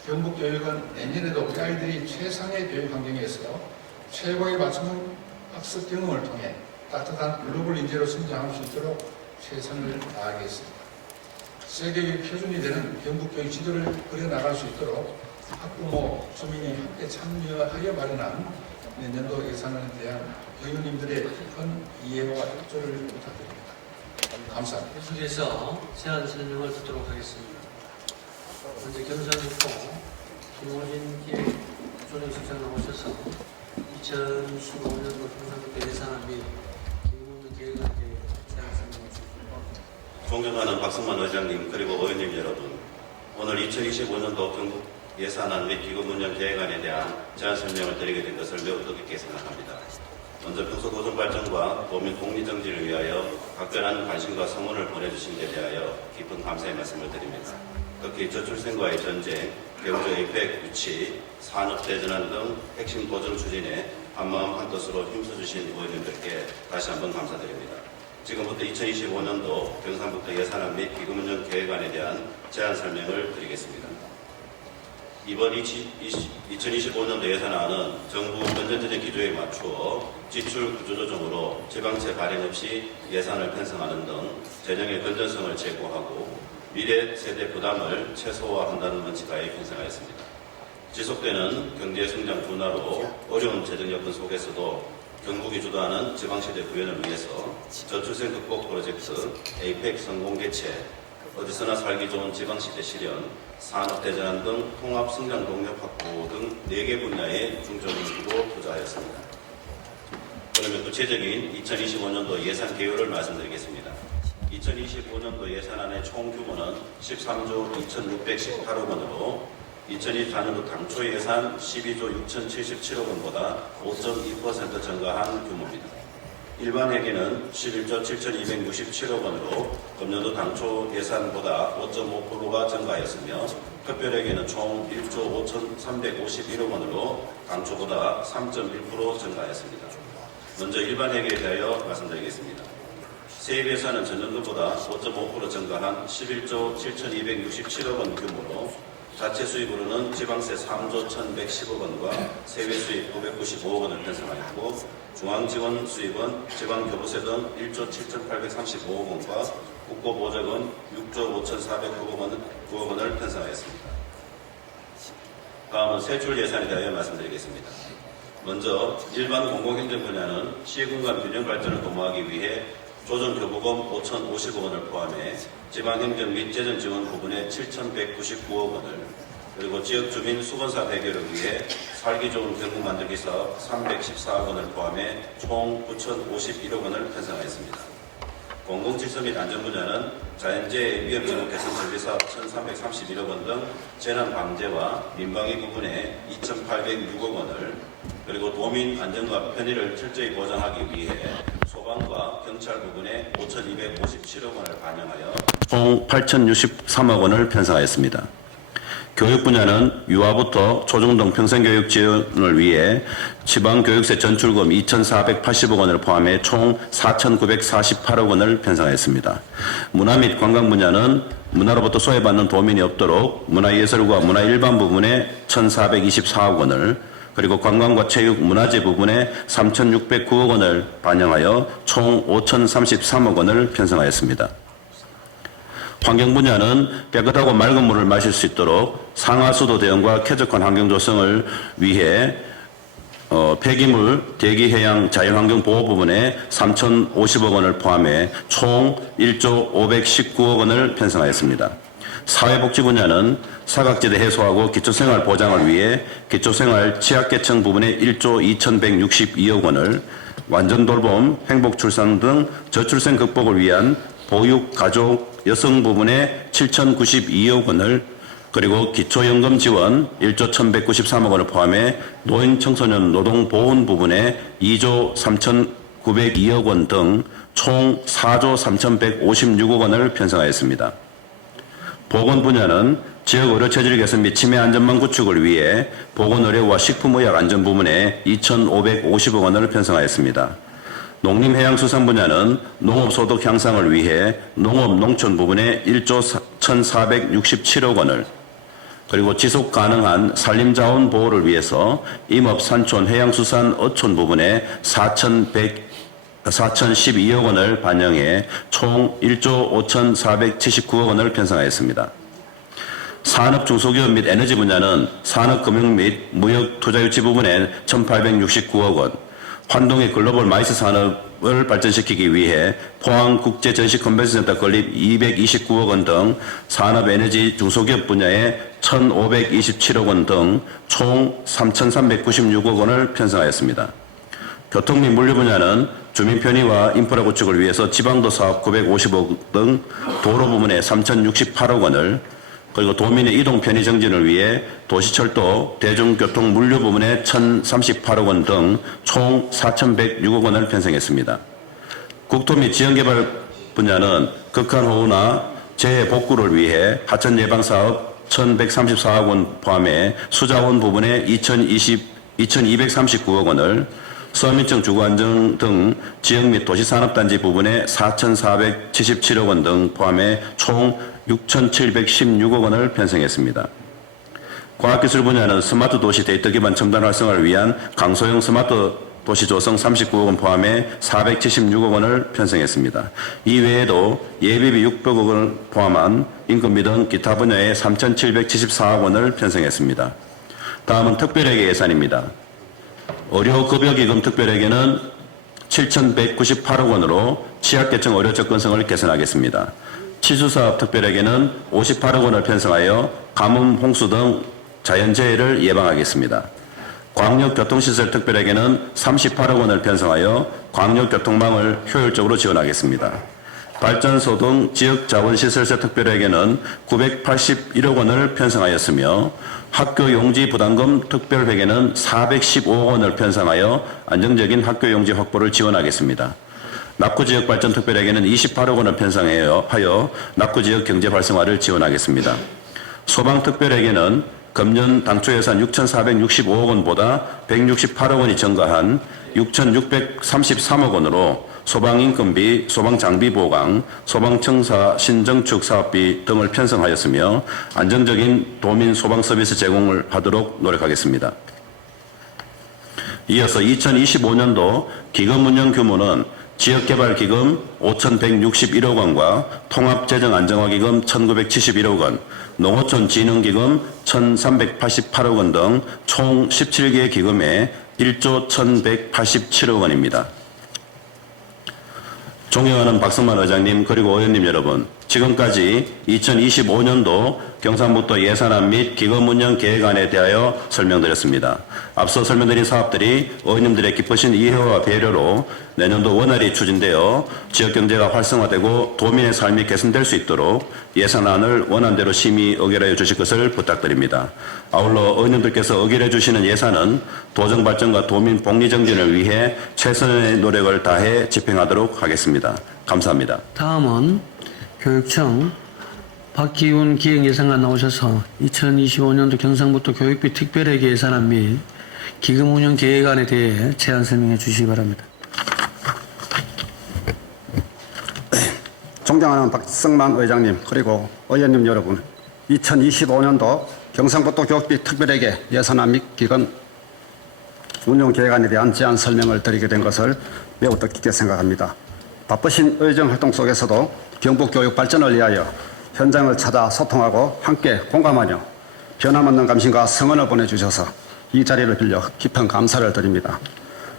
경북 교육은 내년에도 우리 아이들이 최상의 교육 환경에서 최고에 맞추는 학습 경험을 통해 따뜻한 글로벌 인재로 성장할 수 있도록 최선을 다하겠습니다. 세계교육 표준이 되는 경북 교육 지도를 그려나갈 수 있도록 학부모, 주민이 함께 참여하여 마련한 내년도 예산에 대한 의원님들의 큰 이해와 협조를 부탁드립니다. 감사합니다. 계속해서 제안 설명을 듣도록 하겠습니다. 먼저 경상북도 김호진 기획조정실장 나오셔서 2015년도 경상북도 예산안 및 기금운용 계획안에 대해 제안 설명해 주십시오. 존경하는 박승만 의장님 그리고 의원님 여러분, 오늘 2025년도 경북 예산안 및 기금운용 계획안에 대한 제안 설명을 드리게 된 것을 매우 뜻깊게 생각합니다. 먼저 평소 도정 발전과 도민 복리정지를 위하여 각별한 관심과 성원을 보내주신 데 대하여 깊은 감사의 말씀을 드립니다. 특히 저출생과의 전쟁, 경제 혜택 유치, 산업 대전환 등 핵심 도정 추진에 한마음 한뜻으로 힘써주신 의원님들께 다시 한번 감사드립니다. 지금부터 2025년도 경상북도 예산안 및 기금운용 계획안에 대한 제안 설명을 드리겠습니다. 이번 2025년도 예산안은 정부 건전재정 기조에 맞추어 지출 구조조정으로 지방채 발행 없이 예산을 편성하는 등 재정의 건전성을 제고하고 미래 세대 부담을 최소화한다는 원칙하에 편성하였습니다. 지속되는 경제 성장 둔화로 어려운 재정 여건 속에서도 경북이 주도하는 지방시대 구현을 위해서 저출생 극복 프로젝트, 에이펙 성공 개최, 어디서나 살기 좋은 지방시대 실현, 산업대전환 등 통합성장 동력 확보 등 4개 분야에 중점을 두고 투자하였습니다. 그러면 구체적인 2025년도 예산 개요를 말씀드리겠습니다. 2025년도 예산안의 총 규모는 13조 2,618억 원으로 2024년도 당초 예산 12조 6,077억 원보다 5.2% 증가한 규모입니다. 일반회계는 11조 7,267억 원으로 금년도 당초 예산보다 5.5%가 증가하였으며 특별회계는 총 1조 5,351억 원으로 당초보다 3.1% 증가하였습니다. 먼저 일반회계에 대하여 말씀드리겠습니다. 세입예산은 전년도보다 5.5% 증가한 11조 7,267억 원 규모로 자체 수입으로는 지방세 3조 1,110억 원과 세외 수입 995억 원을 편성하였고 중앙지원 수입은 지방교부세 등 1조 7,835억 원과 국고보조금 6조 5,409억 원을 편성하였습니다. 다음은 세출 예산에 대하여 말씀드리겠습니다. 먼저 일반 공공행정 분야는 시군간 균형 발전을 도모하기 위해 조정교부금 5,050억 원을 포함해 지방행정 및 재정지원 부분에 7,199억 원을, 그리고 지역주민 수건사 해결을 위해 살기 좋은 경북 만들기 사업 314억 원을 포함해 총 9,051억 원을 편성하였습니다. 공공질서 및 안전 분야는 자연재해 위험지구 개선 설비 사업 1,331억 원 등 재난 방재와 민방위 부분에 2,806억 원을, 그리고 도민 안전과 편의를 철저히 보장하기 위해 소방과 경찰 부분에 5,257억 원을 반영하여 총 8,063억 원을 편성하였습니다. 교육 분야는 유아부터 초중등 평생교육 지원을 위해 지방교육세 전출금 2,480억 원을 포함해 총 4,948억 원을 편성하였습니다. 문화 및 관광 분야는 문화로부터 소외받는 도민이 없도록 문화예술과 문화일반 부분에 1,424억 원을, 그리고 관광과 체육, 문화재 부분에 3,609억 원을 반영하여 총 5,033억 원을 편성하였습니다. 환경 분야는 깨끗하고 맑은 물을 마실 수 있도록 상하수도 대응과 쾌적한 환경 조성을 위해 폐기물, 대기해양 자연환경 보호 부분에 3,050억 원을 포함해 총 1조 519억 원을 편성하였습니다. 사회복지 분야는 사각지대 해소하고 기초생활 보장을 위해 기초생활 취약계층 부분에 1조 2,162억 원을, 완전돌봄, 행복출산 등 저출생 극복을 위한 보육, 가족, 여성 부분에 7,092억 원을, 그리고 기초연금 지원 1조 1,193억 원을 포함해 노인 청소년 노동보훈 부분에 2조 3,902억 원 등 총 4조 3,156억 원을 편성하였습니다. 보건 분야는 지역 의료 체질 개선 및 치매 안전망 구축을 위해 보건의료와 식품의약 안전 부문에 2,550억 원을 편성하였습니다. 농림해양수산 분야는 농업소득 향상을 위해 농업 농촌 부분에 1조 1,467억 원을, 그리고 지속 가능한 산림자원 보호를 위해서 임업, 산촌, 해양수산, 어촌 부분에 4,012억 원을 반영해 총 1조 5,479억 원을 편성하였습니다. 산업 중소기업 및 에너지 분야는 산업금융 및 무역 투자유치 부분에 1,869억 원, 환동의 글로벌 마이스 산업을 발전시키기 위해 포항국제 전시 컨벤션센터 건립 229억 원 등 산업 에너지 중소기업 분야에 1,527억 원 등 총 3,396억 원을 편성하였습니다. 교통 및 물류 분야는 주민 편의와 인프라 구축을 위해서 지방도 사업 950억 등 도로 부문에 3,068억 원을, 그리고 도민의 이동 편의 정진을 위해 도시철도, 대중교통 물류 부문에 1,038억 원 등 총 4,106억 원을 편성했습니다. 국토 및 지역개발 분야는 극한호우나 재해 복구를 위해 하천 예방사업 1,134억 원 포함해 수자원 부분에 2,239억 원을, 서민층 주거안정 등 지역 및 도시산업단지 부분에 4,477억 원 등 포함해 총 6,716억 원을 편성했습니다. 과학기술 분야는 스마트 도시 데이터 기반 첨단 활성화를 위한 강소형 스마트 도시 조성 39억 원 포함해 476억 원을 편성했습니다. 이 외에도 예비비 600억 원을 포함한 인건비 등 기타 분야에 3,774억 원을 편성했습니다. 다음은 특별회계 예산입니다. 의료급여기금 특별회계는 7,198억 원으로 취약계층 의료 접근성을 개선하겠습니다. 치수사업 특별회계는 58억 원을 편성하여 가뭄, 홍수 등 자연재해를 예방하겠습니다. 광역교통시설 특별회계는 38억 원을 편성하여 광역교통망을 효율적으로 지원하겠습니다. 발전소 등 지역자원시설세 특별회계는 981억 원을 편성하였으며 학교용지 부담금 특별회계는 415억 원을 편성하여 안정적인 학교용지 확보를 지원하겠습니다. 낙후지역 발전 특별회계는 28억 원을 편성하여 낙후지역 경제 활성화를 지원하겠습니다. 소방 특별회계는 금년 당초 예산 6,465억 원보다 168억 원이 증가한 6,633억 원으로 소방인건비, 소방장비 보강, 소방청사 신정축 사업비 등을 편성하였으며 안정적인 도민 소방 서비스 제공을 하도록 노력하겠습니다. 이어서 2025년도 기금 운영 규모는 지역개발기금 5,161억 원과 통합재정안정화기금 1,971억 원, 농어촌진흥기금 1,388억 원 등 총 17개 기금에 1조 1,187억 원입니다. 존경하는 박성만 의장님 그리고 의원님 여러분, 지금까지 2025년도 경상북도 예산안 및 기금 운영 계획안에 대하여 설명드렸습니다. 앞서 설명드린 사업들이 의원님들의 깊으신 이해와 배려로 내년도 원활히 추진되어 지역경제가 활성화되고 도민의 삶이 개선될 수 있도록 예산안을 원안대로 심의 의결하여 주실 것을 부탁드립니다. 아울러 의원님들께서 의결해 주시는 예산은 도정 발전과 도민 복리 정진을 위해 최선의 노력을 다해 집행하도록 하겠습니다. 감사합니다. 다음은 교육청 박기훈 기획예산관 나오셔서 2025년도 경상북도 교육비 특별회계 예산안 및 기금 운영 계획안에 대해 제안 설명해 주시기 바랍니다. 존경하는 박성만 의장님 그리고 의원님 여러분, 2025년도 경상북도 교육비 특별회계 예산안 및 기금 운용 계획안에 대한 제안 설명을 드리게 된 것을 매우 뜻깊게 생각합니다. 바쁘신 의정 활동 속에서도 경북 교육 발전을 위하여 현장을 찾아 소통하고 함께 공감하며 변함없는 감심과 성원을 보내주셔서 이 자리를 빌려 깊은 감사를 드립니다.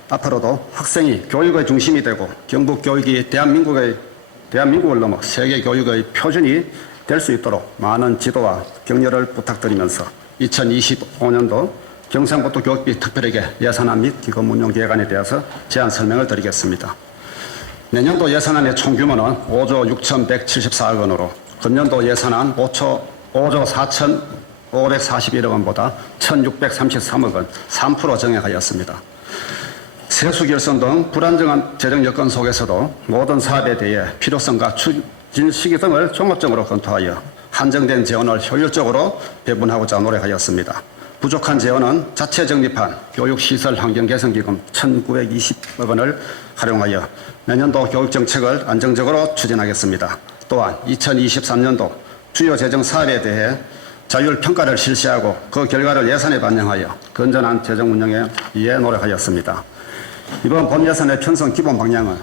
앞으로도 학생이 교육의 중심이 되고 경북 교육이 대한민국을 넘어 세계 교육의 표준이 될 수 있도록 많은 지도와 격려를 부탁드리면서 2025년도 경상북도 교육비 특별회계 예산안 및 기금 운용 계획안에 대해서 제안 설명을 드리겠습니다. 내년도 예산안의 총 규모는 5조 6,174억 원으로 금년도 예산안 5조 4,541억 원보다 1,633억 원 3% 증액하였습니다. 세수 결손 등 불안정한 재정 여건 속에서도 모든 사업에 대해 필요성과 추진 시기 등을 종합적으로 검토하여 한정된 재원을 효율적으로 배분하고자 노력하였습니다. 부족한 재원은 자체 적립한 교육시설 환경개선기금 1,920억 원을 활용하여 내년도 교육정책을 안정적으로 추진하겠습니다. 또한 2023년도 주요 재정 사업에 대해 자율평가를 실시하고 그 결과를 예산에 반영하여 건전한 재정 운영에 위해 노력하였습니다. 이번 본 예산의 편성 기본 방향은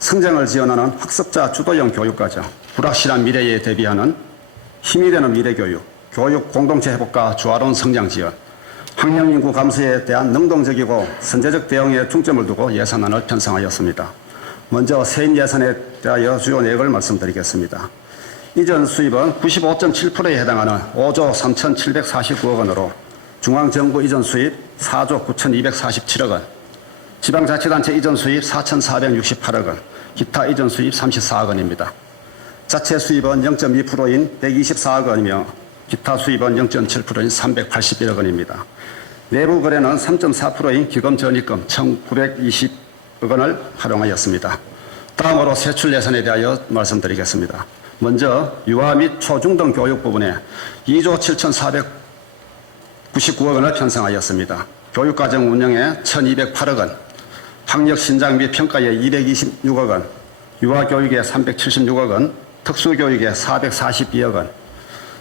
성장을 지원하는 학습자 주도형 교육과정, 불확실한 미래에 대비하는 힘이 되는 미래교육, 교육 공동체 회복과 조화로운 성장 지원, 학령 인구 감소에 대한 능동적이고 선제적 대응에 중점을 두고 예산안을 편성하였습니다. 먼저 세입 예산에 대하여 주요 내역을 말씀드리겠습니다. 이전 수입은 95.7%에 해당하는 5조 3,749억 원으로 중앙정부 이전 수입 4조 9,247억 원, 지방자치단체 이전 수입 4,468억 원, 기타 이전 수입 34억 원입니다. 자체 수입은 0.2%인 124억 원이며 기타 수입은 0.7%인 381억 원입니다. 내부 거래는 3.4%인 기금 전입금 1,920억 원을 활용하였습니다. 다음으로 세출 예산에 대하여 말씀드리겠습니다. 먼저 유아 및 초중등 교육 부분에 2조 7,499억 원을 편성하였습니다. 교육과정 운영에 1,208억 원, 학력 신장 및 평가에 226억 원, 유아교육에 376억 원, 특수교육에 442억 원,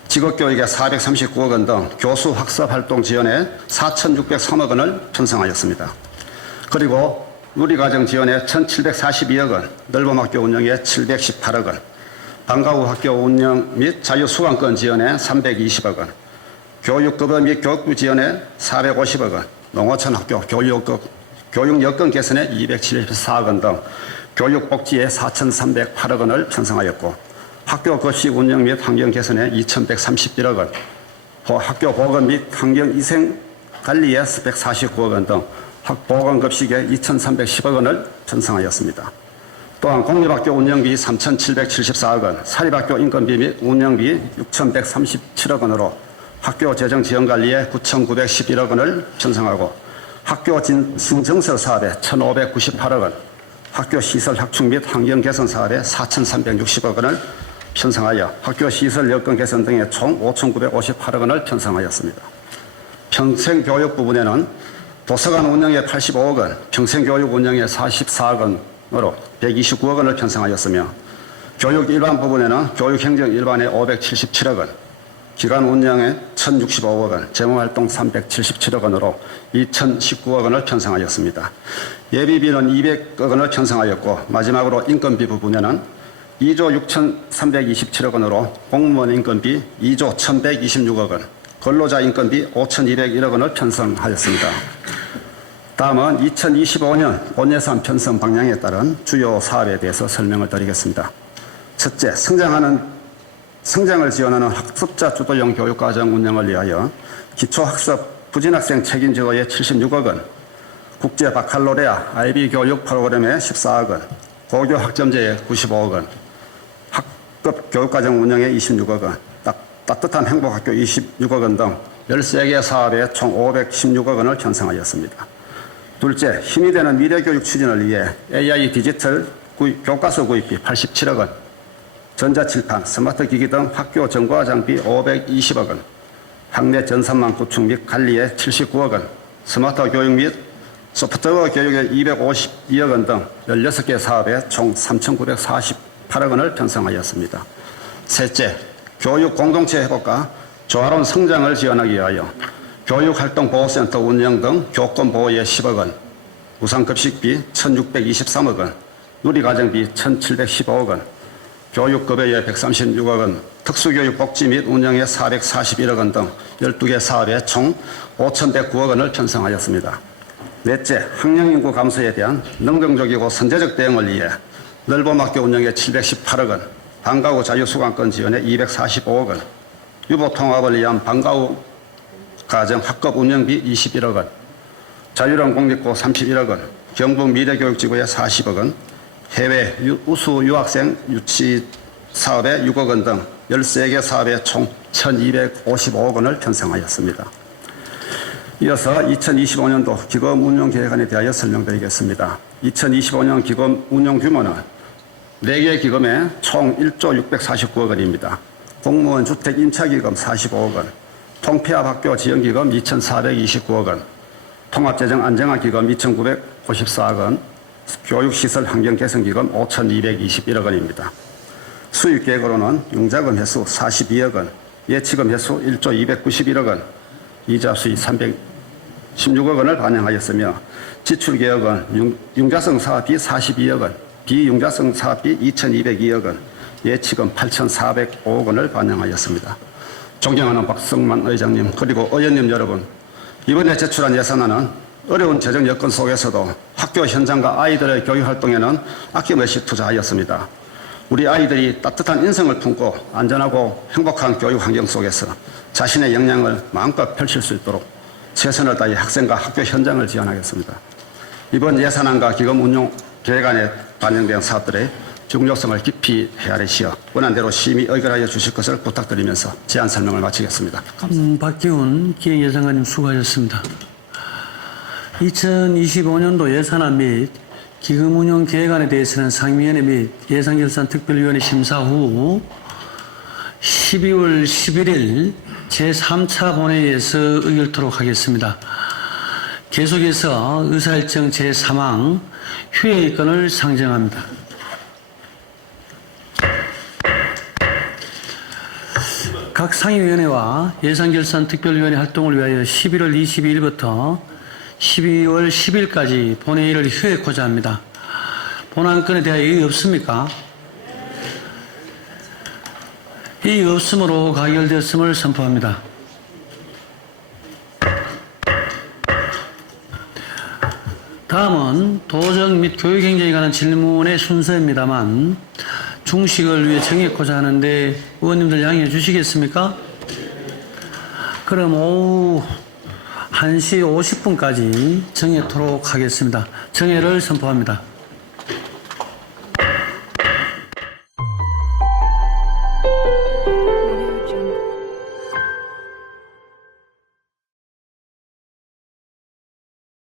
직업교육에 439억 원 등 교수 학습활동 지원에 4,603억 원을 편성하였습니다. 그리고 누리과정 지원에 1,742억 원, 넓음학교 운영에 718억 원, 방과후 학교 운영 및 자유수강권 지원에 320억 원, 교육급여 및 교육부 지원에 450억 원, 농어촌 학교 교육 여건 개선에 274억 원 등 교육복지에 4,308억 원을 편성하였고, 학교 급식 운영 및 환경 개선에 2,131억 원, 학교 보건 및 환경 위생 관리에 149억 원 등 보건급식에 2,310억 원을 편성하였습니다. 또한 공립학교 운영비 3,774억 원, 사립학교 인건비 및 운영비 6,137억 원으로 학교 재정 지원 관리에 9,911억 원을 편성하고, 학교 신증서 사업에 1,598억 원, 학교 시설 확충 및 환경 개선 사업에 4,360억 원을 편성하여 학교 시설 여건 개선 등에 총 5,958억 원을 편성하였습니다. 평생교육 부분에는 도서관 운영에 85억 원, 평생교육 운영에 44억 원으로 129억 원을 편성하였으며, 교육 일반 부분에는 교육행정 일반에 577억 원, 기관 운영에 1,065억 원, 재무활동 377억 원으로 2,019억 원을 편성하였습니다. 예비비는 200억 원을 편성하였고, 마지막으로 인건비 부분에는 2조 6,327억 원으로 공무원 인건비 2조 1,126억 원, 근로자 인건비 5,201억 원을 편성하였습니다. 다음은 2025년 본예산 편성 방향에 따른 주요 사업에 대해서 설명을 드리겠습니다. 첫째, 성장하는 성장을 지원하는 학습자 주도형 교육과정 운영을 위하여 기초학습 부진학생 책임지도에 76억 원, 국제 바칼로레아 IB 교육 프로그램에 14억 원, 고교 학점제에 95억 원, 학급 교육과정 운영에 26억 원, 따뜻한 행복학교 26억 원 등 13개 사업에 총 516억 원을 편성하였습니다. 둘째, 힘이 되는 미래교육 추진을 위해 AI 디지털 교과서 구입비 87억 원, 전자칠판, 스마트기기 등 학교 정보화 장비 520억 원, 학내 전산망 구축 및 관리에 79억 원, 스마트 교육 및 소프트웨어 교육에 252억 원 등 16개 사업에 총 3,948억 원을 편성하였습니다. 셋째, 교육 공동체 회복과 조화로운 성장을 지원하기 위하여 교육활동보호센터 운영 등 교권보호에 10억 원, 우상급식비 1,623억 원, 누리과정비 1,715억 원, 교육급여에 136억 원, 특수교육 복지 및 운영에 441억 원 등 12개 사업에 총 5,109억 원을 편성하였습니다. 넷째, 학령인구 감소에 대한 능동적이고 선제적 대응을 위해 넓음학교 운영에 718억 원, 방과후 자유수강권 지원에 245억 원, 유보통합을 위한 방과후 가정 학급 운영비 21억 원, 자유형 공립고 31억 원, 경북 미래교육지구에 40억 원, 해외 우수 유학생 유치 사업에 6억 원 등 13개 사업에 총 1,255억 원을 편성하였습니다. 이어서 2025년도 기금 운용 계획안에 대하여 설명드리겠습니다. 2025년 기금 운용 규모는 4개 기금에 총 1조 649억 원입니다. 공무원 주택 임차기금 45억 원, 통폐합학교 지원기금 2,429억 원, 통합재정 안정화기금 2,954억 원, 교육시설 환경개선기금 5,221억 원입니다. 수입계획으로는 융자금 회수 42억 원, 예치금 회수 1조 291억 원, 이자 수익 316억 원을 반영하였으며 지출계획은 융자성 사업비 42억 원, 비융자성 사업비 2,202억 원, 예치금 8,405억 원을 반영하였습니다. 존경하는 박성만 의장님 그리고 의원님 여러분, 이번에 제출한 예산안은 어려운 재정 여건 속에서도 학교 현장과 아이들의 교육활동에는 아낌없이 투자하였습니다. 우리 아이들이 따뜻한 인성을 품고 안전하고 행복한 교육 환경 속에서 자신의 역량을 마음껏 펼칠 수 있도록 최선을 다해 학생과 학교 현장을 지원하겠습니다. 이번 예산안과 기금 운용 계획안에 반영된 사업들의 중요성을 깊이 헤아리시어 원안대로 심의 의결하여 주실 것을 부탁드리면서 제안 설명을 마치겠습니다. 박기훈 기획예산관님 수고하셨습니다. 2025년도 예산안 및 기금운용 계획안에 대해서는 상임위원회 및 예산결산특별위원회 심사 후 12월 11일 제3차 본회의에서 의결토록 하겠습니다. 계속해서 의사일정 제3항 휴회의건을 상정합니다. 각 상임위원회와 예산결산특별위원회 활동을 위하여 11월 22일부터 12월 10일까지 본회의를 휴회하고자 합니다. 본안건에 대하여 이의 없습니까? 이의 없으므로 가결되었음을 선포합니다. 다음은 도정 및 교육행정에 관한 질문의 순서입니다만 중식을 위해 정했고자 하는데 의원님들 양해해 주시겠습니까? 그럼 오후 1시 50분까지 정해토록 하겠습니다. 정해를 선포합니다.